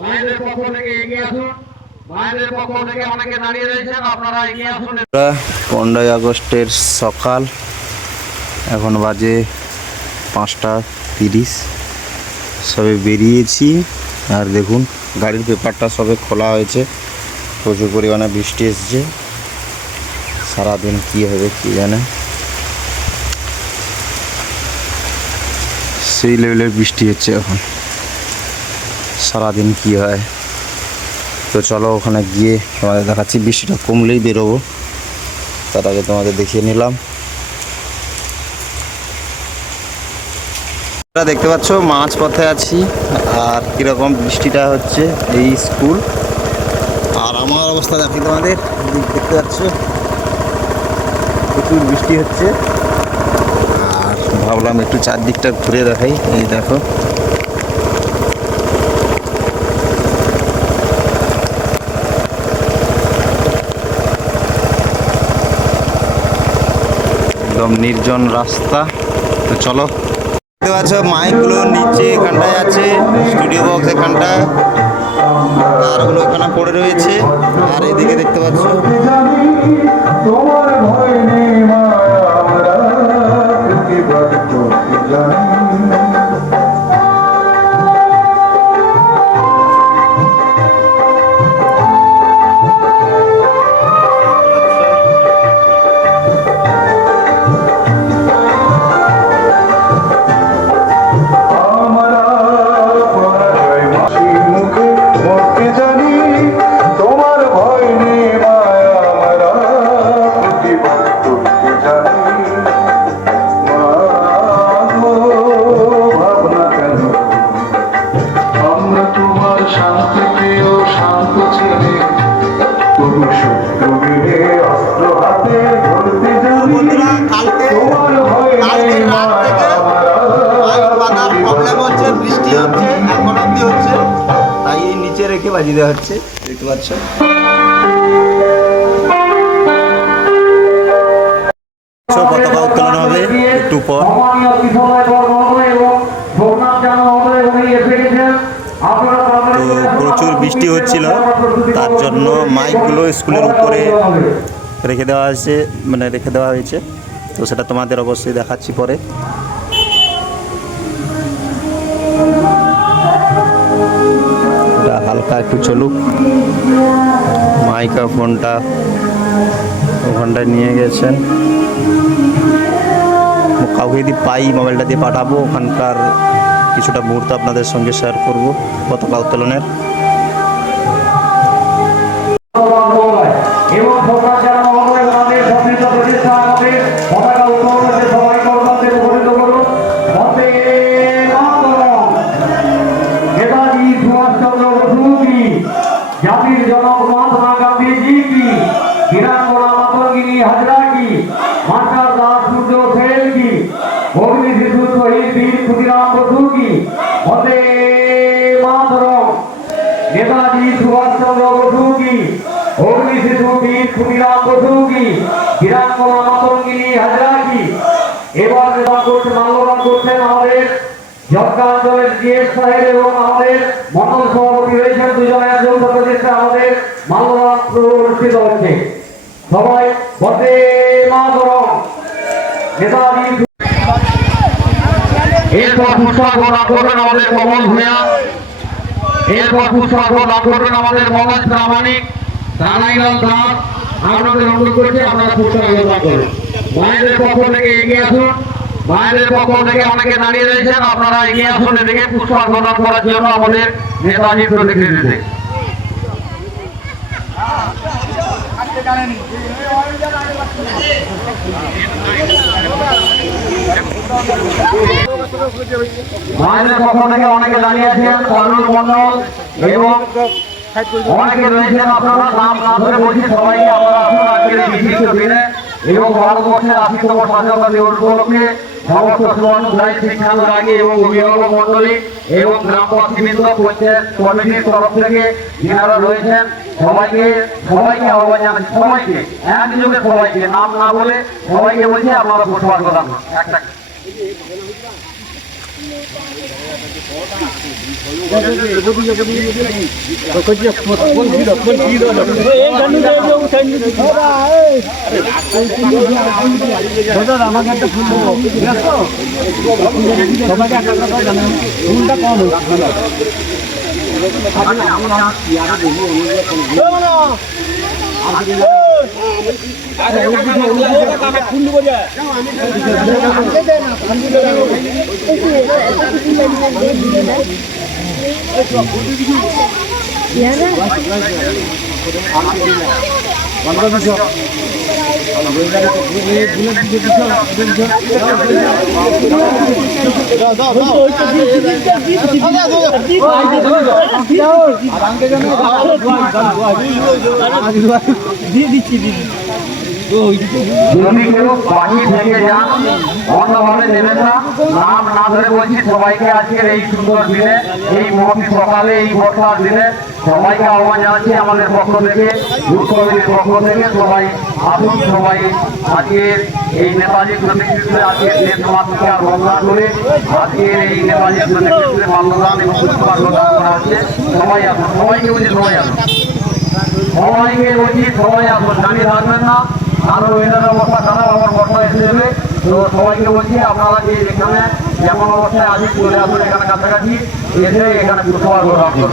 মায়েদের পক্ষ থেকে এগিয়ে আসুন। মায়েদের পক্ষ থেকে অনেকে দাঁড়িয়ে রয়েছেন, আপনারা এগিয়ে আসুন। 15ই আগস্টের সকাল, এখন বাজে 5টা 30। সবে বেরিয়েছি আর দেখুন গাড়ির পেপারটা সবে খোলা হয়েছে। প্রচুর পরিমাণে বৃষ্টি এসছে, সারাদিন কি হবে কি জানে, সেই লেভেলের বৃষ্টি হচ্ছে এখন। সারাদিন কি হয় তো চলো ওখানে গিয়ে তোমাদের দেখাচ্ছি। বৃষ্টিটা কমলেই বেরোবো, তার আগে তোমাদের দেখিয়ে নিলাম। দেখতে পাচ্ছ মাঝ পথে আছি আর কীরকম বৃষ্টিটা হচ্ছে। এই স্কুল আর আমার অবস্থা দেখি তোমাদের দেখতে পাচ্ছ, প্রচুর বৃষ্টি হচ্ছে। আর ভাবলাম একটু চারদিকটা ঘুরে দেখাই। এই দেখো একদম নির্জন রাস্তা। তো চলো, দেখতে পাচ্ছ মাইকগুলো নিচে এখানটায় আছে, স্টুডিও বক্স এখানটায়, তারগুলো এখানে পড়ে রয়েছে। আর এদিকে দেখতে পাচ্ছ রেখে বাজিয়ে দেওয়া হচ্ছে, দেখতে পাচ্ছ। পতাকা উত্তোলন হবে একটু পর। তো প্রচুর বৃষ্টি হচ্ছিল, তার জন্য মাইকগুলো স্কুলের উপরে রেখে দেওয়া হয়েছে, রেখে দেওয়া হয়েছে। তো সেটা তোমাদের অবশ্যই দেখাচ্ছি পরে। হালকা একটু চলুক, মাইক্রোফোনটা ওখানটায় নিয়ে গেছেন। কাউকে যদি পাই মোবাইলটা দিয়ে পাঠাবো, ওখানকার কিছুটা মুহূর্ত আপনাদের সঙ্গে শেয়ার করব পতাকা উত্তোলনের। জাতির জনক মহাত্মা গান্ধীজি কি, বীরাঙ্গনা মাতঙ্গিনী হাজরা কি, মাস্টার দাস সূর্য সেন কি, অগ্নি শিশু শহীদ বীর ক্ষুদিরাম বসু কি, বন্দে মাতরম। নেতাজি সুভাষচন্দ্র বসু কি, অগ্নি শিশু বীর ক্ষুদিরাম বসু কি, বীরাঙ্গনা মাতঙ্গিনী হাজরা কি। এবার মাল্যদান করছেন আমাদের জটকাঞ্চলের জিএস সাহেব এবং আমাদের মন্ডল সভাপতি রয়েছেন দুজনের যৌথ প্রচেষ্টা আমাদের মাল্যদান অনুষ্ঠিত হচ্ছে। সবাই বন্দে মাতরম। নেতাজি। এরপর পুষ্পার্ঘ লাভ করবেন আমাদের কমল ভূঁইয়া, এরপর পুষ্পার্ঘ লাভ করবেন আমাদের মনোজ প্রামাণিক, রানাইলাল দাস। আপনাদের অনুরোধ করছি আপনারা পুষ্পার্ঘ লাভ করবেন। মায়েদের পক্ষ থেকে এগিয়ে আসুন। মায়েদের পক্ষ থেকে অনেকে দাঁড়িয়ে রয়েছেন, আপনারা এগিয়ে আসুন এদিকে পুষ্পার্ঘ লাভ করার জন্য আমাদের নেতাজির প্রতিকৃতিতে। মায়েদের পক্ষ থেকে অনেকে দাঁড়িয়ে আছেন, অরুণ মন্ডল এবং অনেকে রয়েছেন। আপনারা নাম না ধরে বলছি, সবাইকে আপনারা আসুন আজকের বিশিষ্ট দিনে এবং ভারতবর্ষের 80তম স্বাধীনতা দিবস উপলক্ষে সমস্ত শুভানুধ্যায়ী শিক্ষানুরাগী এবং অভিভাবক মন্ডলী এবং গ্রামবাসীবৃন্দ পঞ্চায়েত কমিটির তরফ থেকে যারা রয়েছেন সবাইকে আহ্বান জানাচ্ছি। সবাইকে একযোগে, সবাইকে নাম না বলে সবাইকে বলছি আপনারা পুষ্পার্ঘ দান একটা। আমাকে একটা ফুল দেবো, ঠিক আছে তো? সবাইকে একটা একটা করে জানাবেন। ফুলটা কম হচ্ছে। যদি কেউ বাকি থেকে যান অন্যভাবে নেবেন না, নাম না ধরে বলছি সবাইকে আজকের এই সুন্দর দিনে, এই মহতি সকালে, এই বর্ষার দিনে সবাইকে আহ্বান জানাচ্ছি আমাদের পক্ষ থেকে, বুথ কমিটির পক্ষ থেকে। সবাই আসুন, সবাই আজকের এই নেতাজির প্রতিকৃতিতে আজকের দেশ সমাজকে আর বন্ধা করে আজকের এই নেতাজির প্রতিকৃতিতে মাল্যদান এবং পুষ্পার্ঘ প্রদান করা হচ্ছে। সবাই আসুন, সবাইকে বলছি সবাই আসুন, সবাইকে বলছি সবাই আসুন, দাঁড়িয়ে থাকবেন না। আরো ওয়েদার অবস্থা খারাপ, আমার বর্ষা এসে যাবে। তো সবাইকে বলছি আপনারা যে এখানে যেমন অবস্থায় আছি চলে আসুন এখানে কাছাকাছি, এসে এখানে পুষ্পার্ঘ প্রদান করুন।